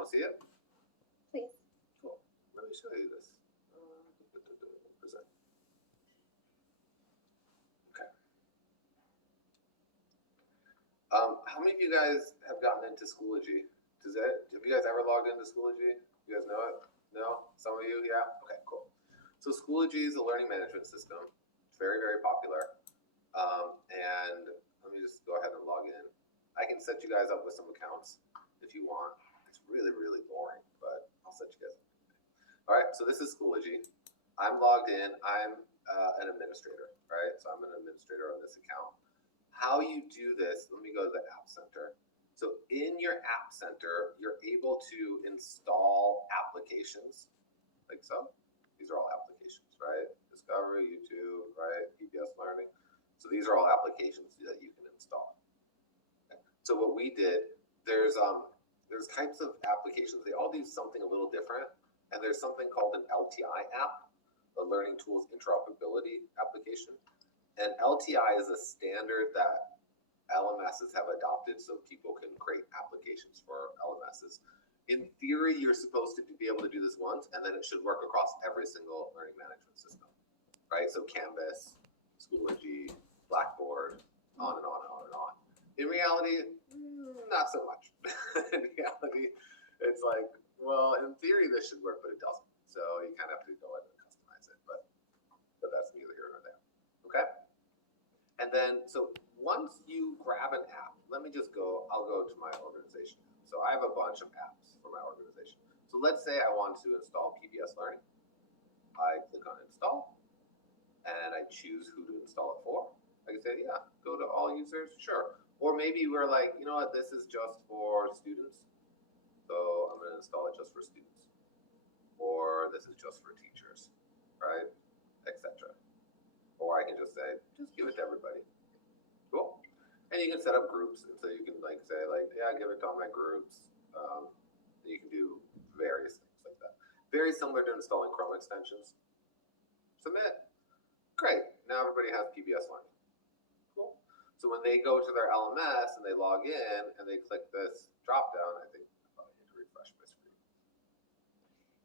want to see it? Please. Cool. Let me show you this. Present. Okay. How many of you guys have gotten into Schoology? Have you guys ever logged into Schoology? You guys know it? No? Some of you? Yeah? Okay, cool. So Schoology is a learning management system. It's very, very popular. And let me just go ahead and log in. I can set you guys up with some accounts if you want. It's really, really boring, but I'll set you guys up. All right, so this is Schoology. I'm logged in. I'm an administrator, right? So I'm an administrator on this account. How you do this, let me go to the App Center. So in your App Center, you're able to install applications, like so. These are all applications, right? Discovery, YouTube, right? PBS Learning. So these are all applications that you can install. Okay. So what we did, there's types of applications. They all do something a little different. And there's something called an LTI app, a Learning Tools Interoperability application. And LTI is a standard that LMSs have adopted so people can create applications for LMSs. In theory, you're supposed to be able to do this once, and then it should work across every single learning management system, right? So Canvas, Schoology, Blackboard, on and on and on and on. In reality, not so much. In reality, it's like, well, in theory, this should work, but it doesn't. So you kind of have to go in and customize it, but that's neither here nor there, okay? And then, so once you grab an app, I'll go to my organization. So I have a bunch of apps for my organization. So let's say I want to install PBS Learning. I click on install, and I choose who to install it for. I can say, yeah, go to all users, sure. Or maybe we're like, you know what, this is just for students. So I'm gonna install it just for students. Or this is just for teachers, right, etc. Or I can just say, just give it to everybody. Cool. And you can set up groups, and so you can like say like, yeah, give it to all my groups. You can do various things like that. Very similar to installing Chrome extensions. Submit. Great. Now everybody has PBS Learning. Cool. So when they go to their LMS and they log in and they click this drop down, I think I probably need to refresh my screen.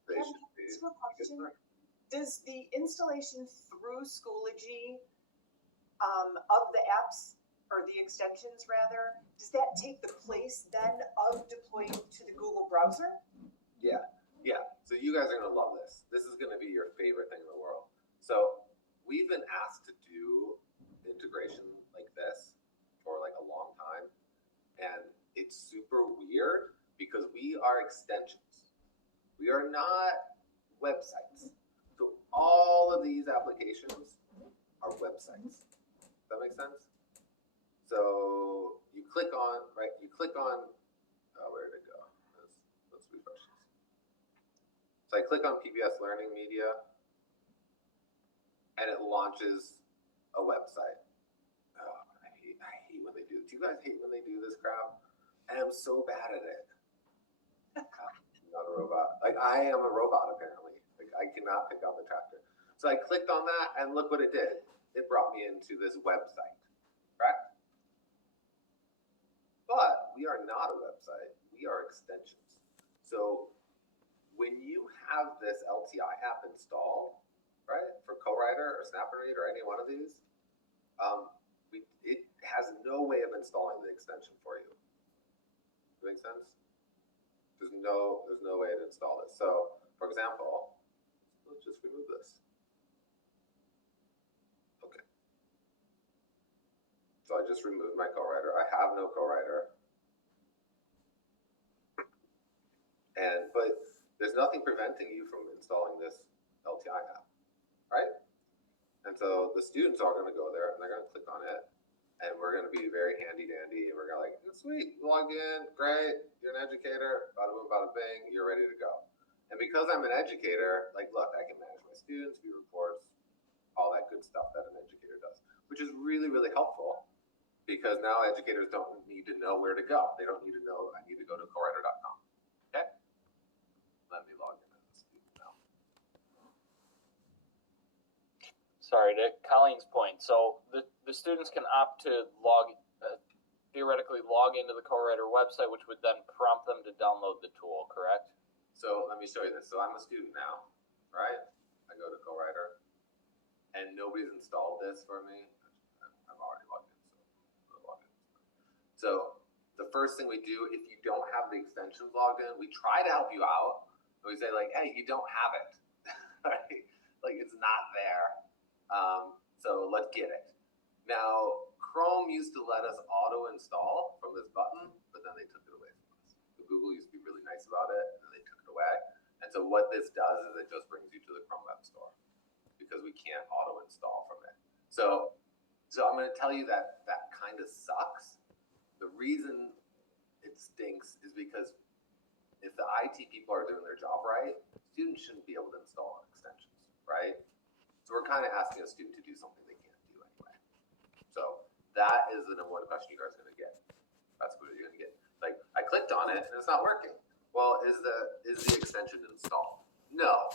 They should be. Question. Does the installation through Schoology of the apps or the extensions rather, does that take the place then of deploying to the Google browser? Yeah. So you guys are gonna love this. This is gonna be your favorite thing in the world. So we've been asked to do integration like this for like a long time, and it's super weird because we are extensions. We are not websites. So all of these applications are websites. Does that make sense? So you click on, right? You click on, where did it go? Let's refresh this. So I click on PBS Learning Media, and it launches a website. Oh, I hate when they do. Do you guys hate when they do this crap? I am so bad at it. I'm not a robot. Like I am a robot apparently. Like I cannot pick up a tractor. So I clicked on that, and look what it did. It brought me into this website, correct? But we are not a website. We are extensions. So when you have this LTI app installed, right, for CoWriter or SnapRead or any one of these, it has no way of installing the extension for you. Does that make sense? There's no way to install this. So, for example, let's just remove this. Okay. So I just removed my CoWriter. I have no CoWriter. But there's nothing preventing you from installing this LTI app, right? And so the students are going to go there and they're going to click on it, and we're going to be very handy dandy, and we're going to like, sweet, logged in, great, you're an educator, bada boom, bada bing, you're ready to go. And because I'm an educator, like, look, I can manage my students, view reports, all that good stuff that an educator does, which is really, really helpful because now educators don't need to know where to go. They don't need to know, I need to go to cowriter.com. Okay? Let me log in as a student now. Sorry, to Colleen's point. So the students can opt to log, theoretically log into the co-writer website, which would then prompt them to download the tool, correct? So let me show you this. So I'm a student now, right? I go to co-writer, and nobody's installed this for me. I'm already logged in, so I'll log in. So the first thing we do, if you don't have the extensions logged in, we try to help you out. And we say like, hey, you don't have it, right? Like it's not there. So let's get it. Now, Chrome used to let us auto install from this button, but then they took it away from us. So Google used to be really nice about it, and then they took it away. And so what this does is it just brings you to the Chrome Web Store because we can't auto install from it. So I'm going to tell you that that kind of sucks. The reason it stinks is because if the IT people are doing their job right, students shouldn't be able to install extensions, right? So we're kind of asking a student to do something they can't do anyway. So that is the number one question you guys are going to get. That's what you're going to get. Like I clicked on it and it's not working. Well, is the extension installed? No.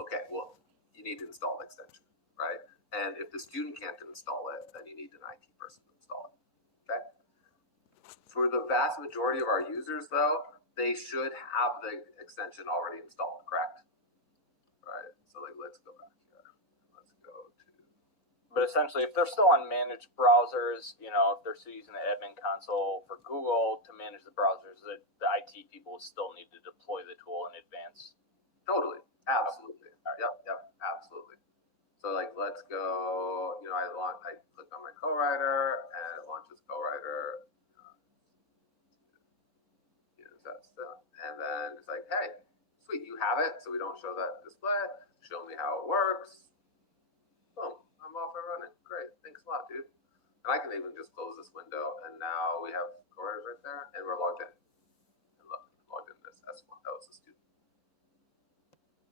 Okay, well, you need to install the extension, right? And if the student can't install it, then you need an IT person to install it, okay? For the vast majority of our users, though, they should have the extension already installed, correct? Right, so like, let's go back here. Let's go to... But essentially, if they're still on managed browsers, you know, if they're still using the admin console for Google to manage the browsers, the IT people still need to deploy the tool in advance. Totally, absolutely. Yep, absolutely. So like, let's go, you know, I click on my co-writer and it launches co-writer. And then it's like, hey, sweet, you have it. So we don't show that display. Show me how it works. Boom, I'm off and running. Great, thanks a lot, dude. And I can even just close this window. And now we have co-writers right there and we're logged in. And look, logged in this S1, that was a student.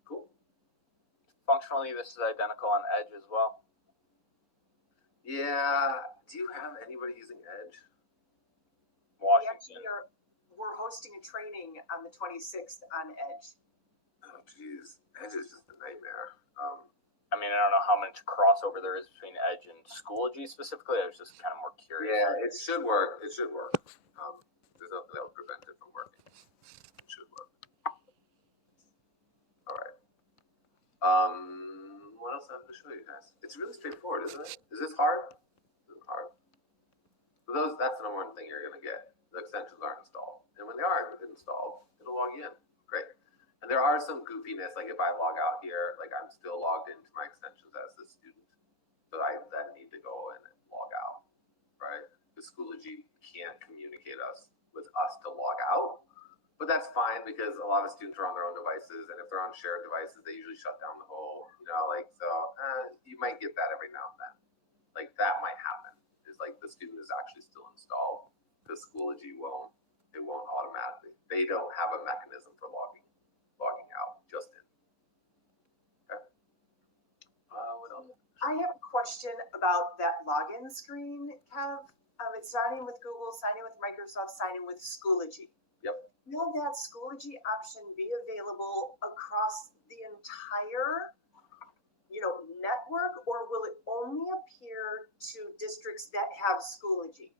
Cool. Functionally, this is identical on Edge as well. Yeah, do you have anybody using Edge? Washington. We're hosting a training on the 26th on Edge. Oh, geez. Edge is just a nightmare. I mean, I don't know how much crossover there is between Edge and Schoology specifically. I was just kind of more curious. Yeah, it should work. It should work. There's nothing that will prevent it from working. It should work. All right. What else do I have to show you guys? It's really straightforward, isn't it? Is this hard? Is it hard? So that's the number one thing you're going to get. The extensions aren't installed. And when they are installed, it'll log you in. Great. And there are some goofiness, like if I log out here, like I'm still logged into my extensions as the student. So I then need to go in and log out, right? The Schoology can't communicate with us to log out. But that's fine because a lot of students are on their own devices. And if they're on shared devices, they usually shut down the whole, you know, like, so you might get that every now and then. Like that might happen. It's like the student is actually still installed. The Schoology won't automatically. They don't have a mechanism for logging out, just in. Okay. What else? I have a question about that login screen, Kev. It's sign in with Google, sign in with Microsoft, sign in with Schoology. Yep. Will that Schoology option be available across the entire, network, or will it only appear to districts that have Schoology?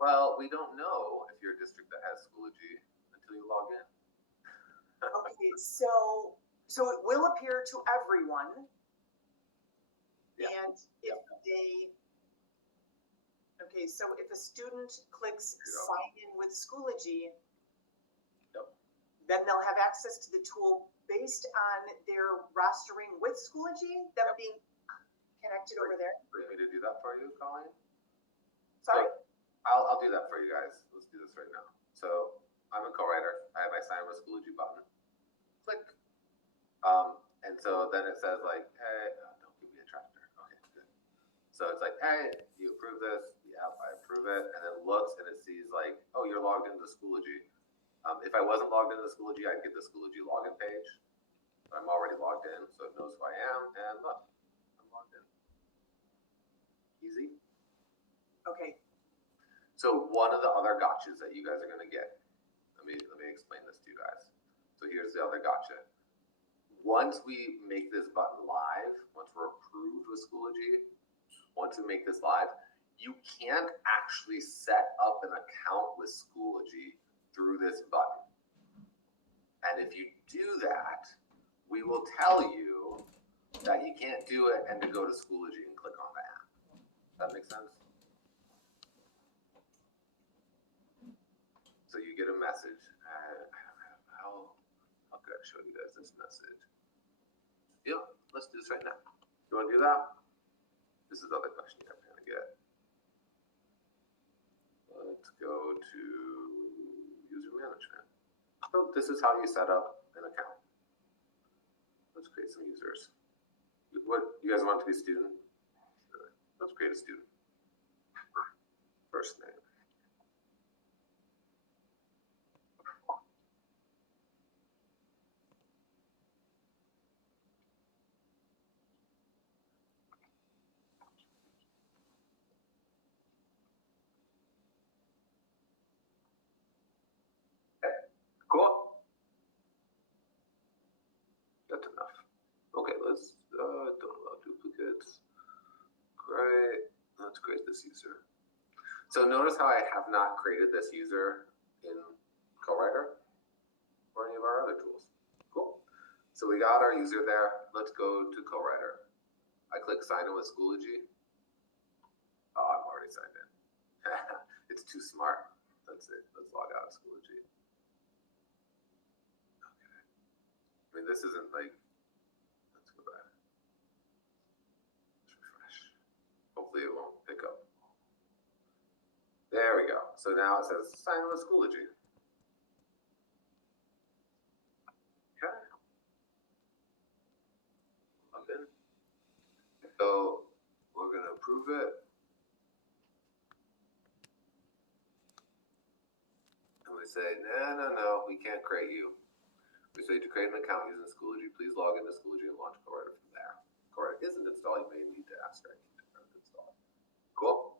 Well, we don't know if you're a district that has Schoology until you log in. Okay, so it will appear to everyone. Yeah. And so if a student clicks sign in with Schoology, then they'll have access to the tool based on their rostering with Schoology, them being connected over there. Do you want me to do that for you, Colleen? Sorry? I'll do that for you guys. Let's do this right now. So I'm a co-writer. I have my sign with Schoology button. Click. And so then it says like, hey, don't give me a tractor. Okay, good. So it's like, hey, you approve this? Yeah, I approve it. And then it looks and it sees like, oh, you're logged into Schoology. If I wasn't logged into Schoology, I'd get the Schoology login page. But I'm already logged in, so it knows who I am. And look, I'm logged in. Easy. Okay. So one of the other gotchas that you guys are going to get, let me explain this to you guys. So here's the other gotcha. Once we make this button live, once we're approved with Schoology, once we make this live, you can't actually set up an account with Schoology through this button. And if you do that, we will tell you that you can't do it and to go to Schoology and click on the app. Does that make sense? So you get a message. How could I show you guys this message? Yeah, let's do this right now. You want to do that? This is the other question you have to get. Let's go to user management. So this is how you set up an account. Let's create some users. What you guys want to be a student? Let's create a student. First name. Cool. That's enough. Okay, let's don't allow duplicates. Great. Let's create this user. So notice how I have not created this user in CoWriter or any of our other tools. Cool. So we got our user there. Let's go to CoWriter. I click sign in with Schoology. Oh, I'm already signed in. It's too smart. That's it. Let's log out of Schoology. I mean, this isn't like, let's go back. Let's refresh. Hopefully it won't pick up. There we go. So now it says sign with Schoology. Okay. Logged in. So we're going to approve it. And we say, no, we can't create you. We say to create an account using Schoology, please log into Schoology and launch CoWriter from there. CoWriter isn't installed, you may need to ask our team to install. Cool?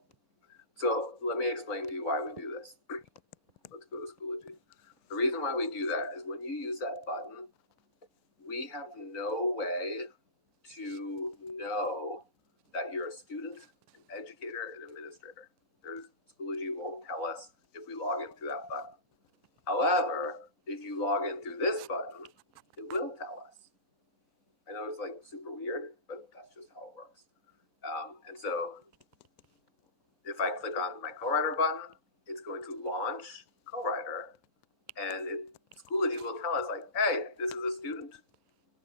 So let me explain to you why we do this. Let's go to Schoology. The reason why we do that is when you use that button, we have no way to know that you're a student, an educator, an administrator. Schoology won't tell us if we log in through that button. However, if you log in through this button, it will tell us. I know it's like super weird, but that's just how it works. And so if I click on my CoWriter button, it's going to launch CoWriter, and Schoology will tell us like, hey, this is a student,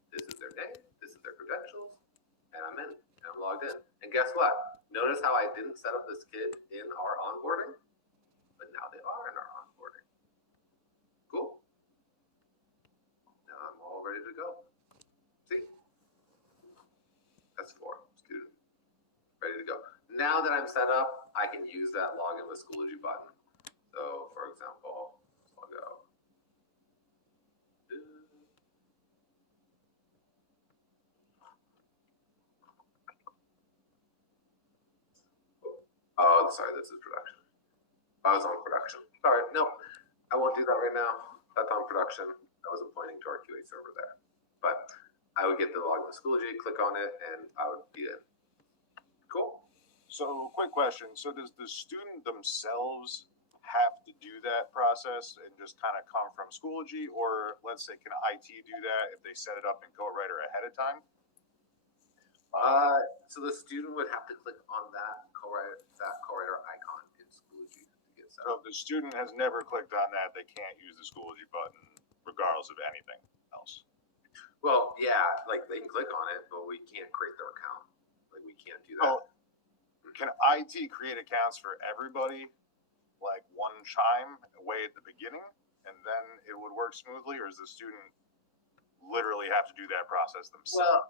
this is their name, this is their credentials, and I'm in, and I'm logged in. And guess what? Notice how I didn't set up this kid in our onboarding, but now they are in our onboarding. Cool. Now I'm all ready to go. See? That's for student. Ready to go. Now that I'm set up, I can use that login with Schoology button. So, for example, I'll go. Oh, sorry, this is production. I was on production. Sorry, no, I won't do that right now. That's on production. I wasn't pointing to our QA server there. But I would get the login with Schoology, click on it, and I would be in. Cool. So, quick question. So, does the student themselves have to do that process and just kind of come from Schoology, or let's say, can IT do that if they set it up in CoWriter ahead of time? So the student would have to click on that CoWriter icon in Schoology to get set So, up. if the student has never clicked on that, they can't use the Schoology button regardless of anything else. Well, yeah, like they can click on it, but we can't create their account. Like we can't do that. Oh, can IT create accounts for everybody, like one time way at the beginning, and then it would work smoothly, or does the student literally have to do that process themselves? Well,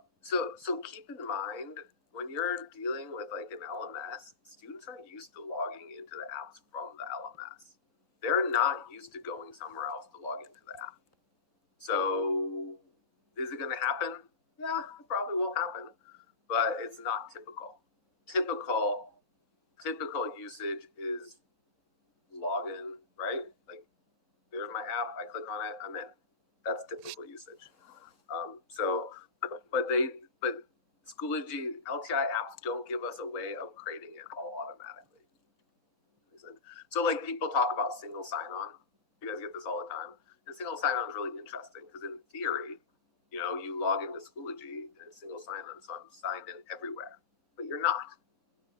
so keep in mind when you're dealing with like an LMS, students are used to logging into the apps from the LMS. They're not used to going somewhere else to log into the app. So is it going to happen? Yeah, it probably will happen, but it's not typical. Typical usage is login, right? Like there's my app, I click on it, I'm in. That's typical usage. But Schoology LTI apps don't give us a way of creating it all automatically. license. So like people talk about single sign-on. You guys get this all the time. And single sign-on is really interesting because in theory, you know, you log into Schoology and it's single sign-on, so I'm signed in everywhere. But you're not,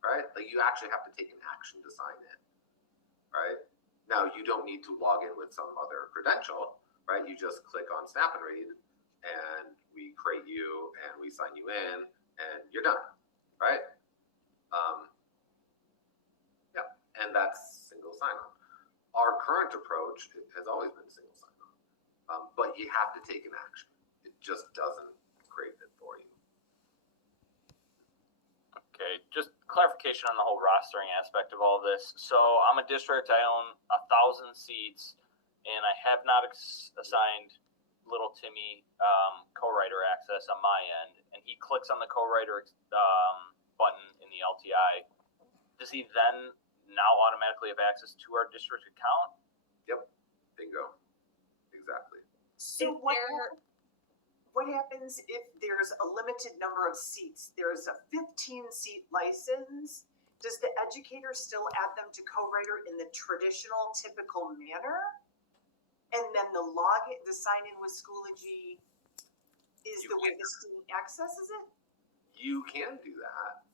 right? Like you actually have to take an action to sign in, right? Now you don't need to log in with some other credential, right? You just click on Snap and Read, and we create you and we sign you in, and you're done, right? Yeah, and that's single sign-on. Our current approach has always been single sign-on, but you have to take an action. It just doesn't create it for you. Okay, just clarification on the whole rostering aspect of all this. So I'm a district, I own 1,000 seats, and I have not assigned little Timmy co-writer access on my end, and he clicks on the co-writer button in the LTI. Does he then now automatically have access to our district account? Yep, bingo, exactly. So what happens if there's a limited number of seats? There's a 15-seat license. Does the educator still add them to co-writer in the traditional, typical manner? And then the sign in with Schoology is the way the student accesses it? You can do that.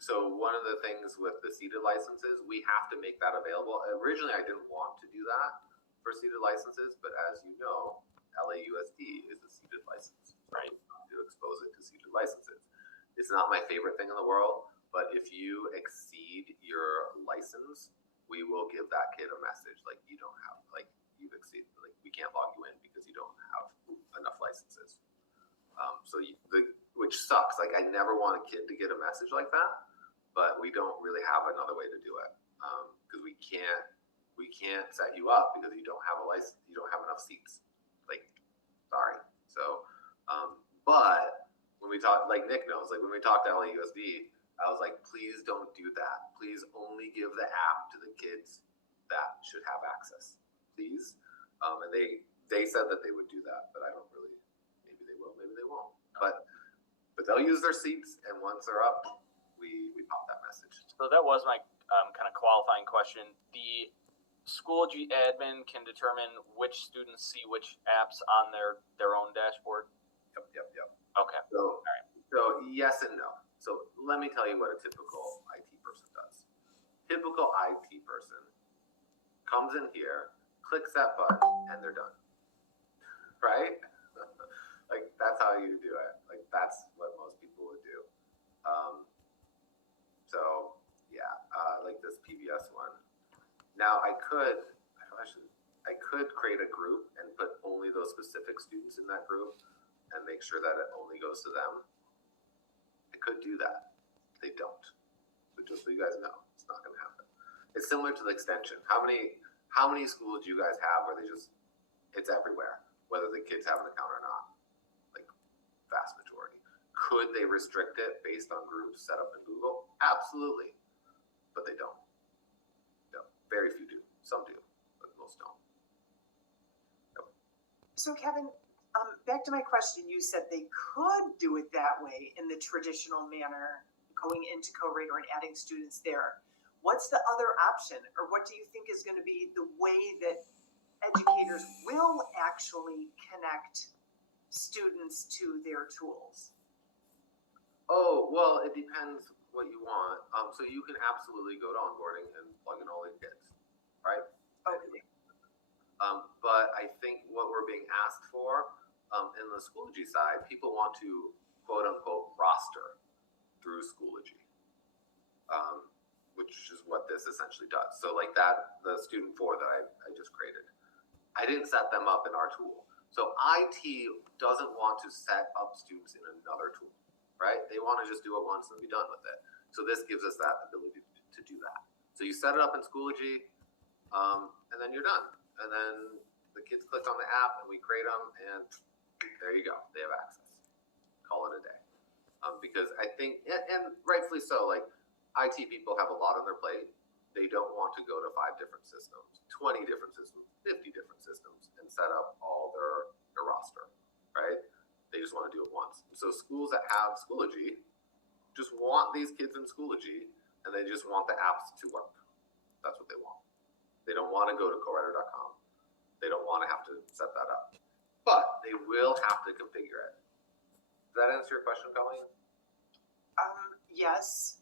So one of the things with the seated licenses, we have to make that available. Originally, I didn't want to do that for seated licenses, but as you know, LAUSD is a seated license, right? To expose it to seated licenses. It's not my favorite thing in the world, but if you exceed your license, we will give that kid a message like you don't have, like you've exceeded, like we can't log you in because you don't have enough licenses. Which sucks. Like I never want a kid to get a message like that, but we don't really have another way to do it because we can't set you up because you don't have a license, you don't have enough seats. Like, sorry. So, but when we talk, like Nick knows, like when we talked to LAUSD, I was like, please don't do that. Please only give the app to the kids that should have access, please. And they said that they would do that, but I don't really. Maybe they will, maybe they won't. But they'll use their seats, and once they're up, we pop that message. So that was my kind of qualifying question. The Schoology admin can determine which students see which apps on their own dashboard? Yep. Okay. So yes and no. So let me tell you what a typical IT person does. Typical IT person comes in here, clicks that button, and they're done. Right? Like that's how you do it. Like that's what most people would do. So yeah, like this PBS one. Now I could create a group and put only those specific students in that group and make sure that it only goes to them. I could do that. They don't. So just so you guys know, it's not going to happen. It's similar to the extension. How many schools do you guys have where it's everywhere, whether the kids have an account or not? Like vast majority. Could they restrict it based on groups set up in Google? Absolutely. But they don't. No, very few do. Some do, but most don't. Nope. So Kevin, back to my question, you said they could do it that way in the traditional manner, going into co-writer and adding students there. What's the other option, or what do you think is going to be the way that educators will actually connect students to their tools? Oh, well, it depends what you want. So you can absolutely go to onboarding and plug in all the kids, right? Okay. But I think what we're being asked for in the Schoology side, people want to quote unquote roster through Schoology, which is what this essentially does. So like that, the student 4 that I just created, I didn't set them up in our tool. So IT doesn't want to set up students in another tool, right? They want to just do it once and be done with it. So this gives us that ability to do that. So you set it up in Schoology, and then you're done. And then the kids click on the app, and we create them, and there you go. They have access. Call it a day. Because I think, and rightfully so, like IT people have a lot on their plate. They don't want to go to 5 different systems, 20 different systems, 50 different systems, and set up all their roster, right? They just want to do it once. So schools that have Schoology just want these kids in Schoology, and they just want the apps to work. That's what they want. They don't want to go to cowriter.com. They don't want to have to set that up. But they will have to configure it. Does that answer your question, Colleen? Yes.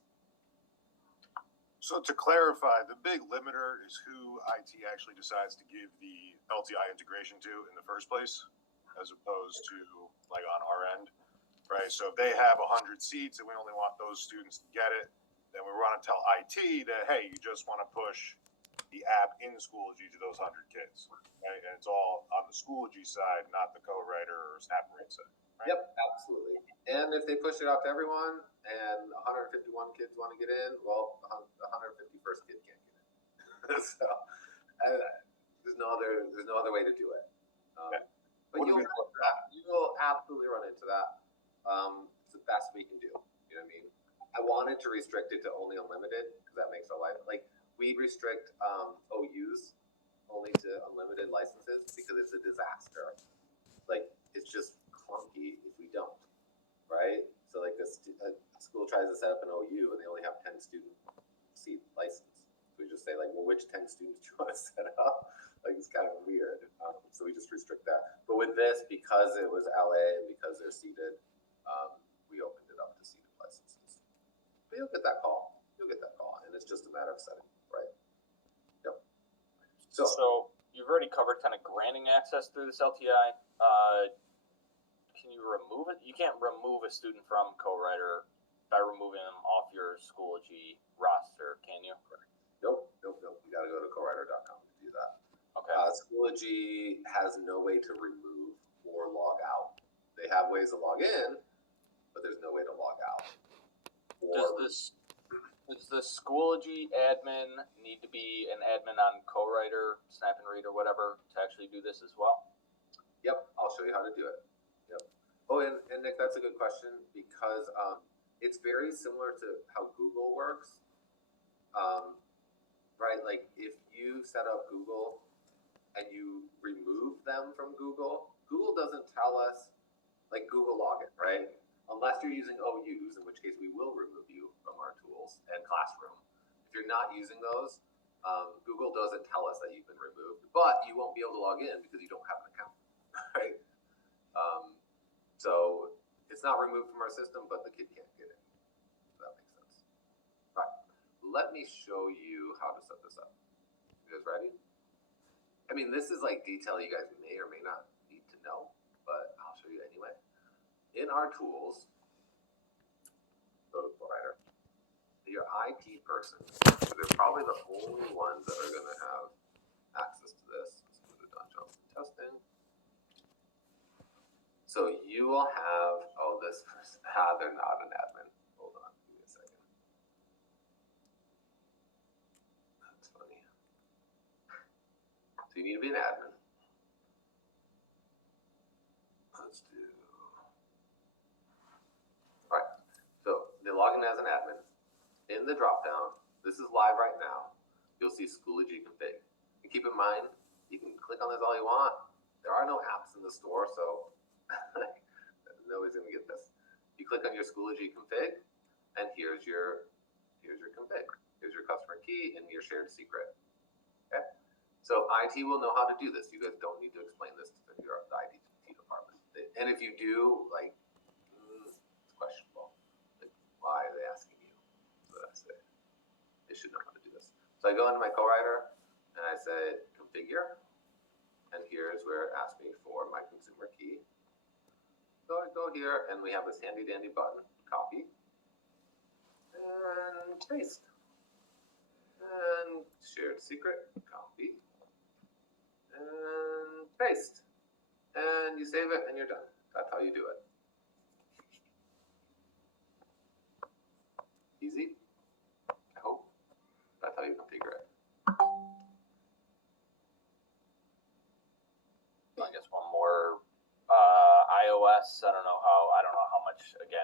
So to clarify, the big limiter is who IT actually decides to give the LTI integration to in the first place, as opposed to like on our end, right? So if they have 100 seats and we only want those students to get it, then we want to tell IT that, hey, you just want to push the app in Schoology to those 100 kids, right? And it's all on the Schoology side, not the co-writer or Snap and Read side. Right? Yep, absolutely. And if they push it out to everyone and 151 kids want to get in, well, the 151st kid can't get in. So there's no other way to do it. Okay. But you will absolutely run into that. It's the best we can do. You know what I mean? I wanted to restrict it to only unlimited because that makes our life like we restrict OUs only to unlimited licenses because it's a disaster. Like it's just clunky if we don't, right? So like a school tries to set up an OU and they only have 10 student seat license. So we just say like, well, which 10 students do you want to set up? Like it's kind of weird. So we just restrict that. But with this, because it was LA and because they're seated, we opened it up to seated licenses. But you'll get that call. And it's just a matter of setting, right? Yep. So you've already covered kind of granting access through this LTI. Can you remove it? You can't remove a student from co-writer by removing them off your Schoology roster, can you? Nope. You got to go to cowriter.com to do that. Okay. Schoology has no way to remove or log out. They have ways to log in, but there's no way to log out. Does the Schoology admin need to be an admin on co-writer, Snap and Read, or whatever to actually do this as well? Yep, I'll show you how to do it. Yep. Oh, and Nick, that's a good question because it's very similar to how Google works. Right? Like if you set up Google and you remove them from Google, Google doesn't tell us like Google login, right? Unless you're using OUs, in which case we will remove you from our tools and Classroom. If you're not using those, Google doesn't tell us that you've been removed, but you won't be able to log in because you don't have an account, right? So it's not removed from our system, but the kid can't get in. If that makes sense. All right, let me show you how to set this up. You guys ready? I mean, this is like detail you guys may or may not need to know, but I'll show you anyway. In our tools, go to Provider. Your IT person, they're probably the only ones that are going to have access to this. Let's go to Johnson testing. So you will have, this person, they're not an admin. Hold on, give me a second. That's funny. So you need to be an admin. Let's do, all right, so they log in as an admin. In the dropdown, this is live right now, you'll see Schoology config. And keep in mind, you can click on this all you want. There are no apps in the store, so nobody's gonna get this. You click on your Schoology config, and here's your config. Here's your customer key and your shared secret. Okay? So IT will know how to do this. You guys don't need to explain this to the IT department. And if you do, like, it's questionable. Like, why are they asking you? That's what I say. They should know how to do this. So I go into my co-writer and I say configure, and here's where it asks me for my consumer key. So I go here and we have this handy dandy button, copy, and paste. And shared secret, copy, and paste. And you save it and you're done. That's how you do it. Easy, I hope. That's how you configure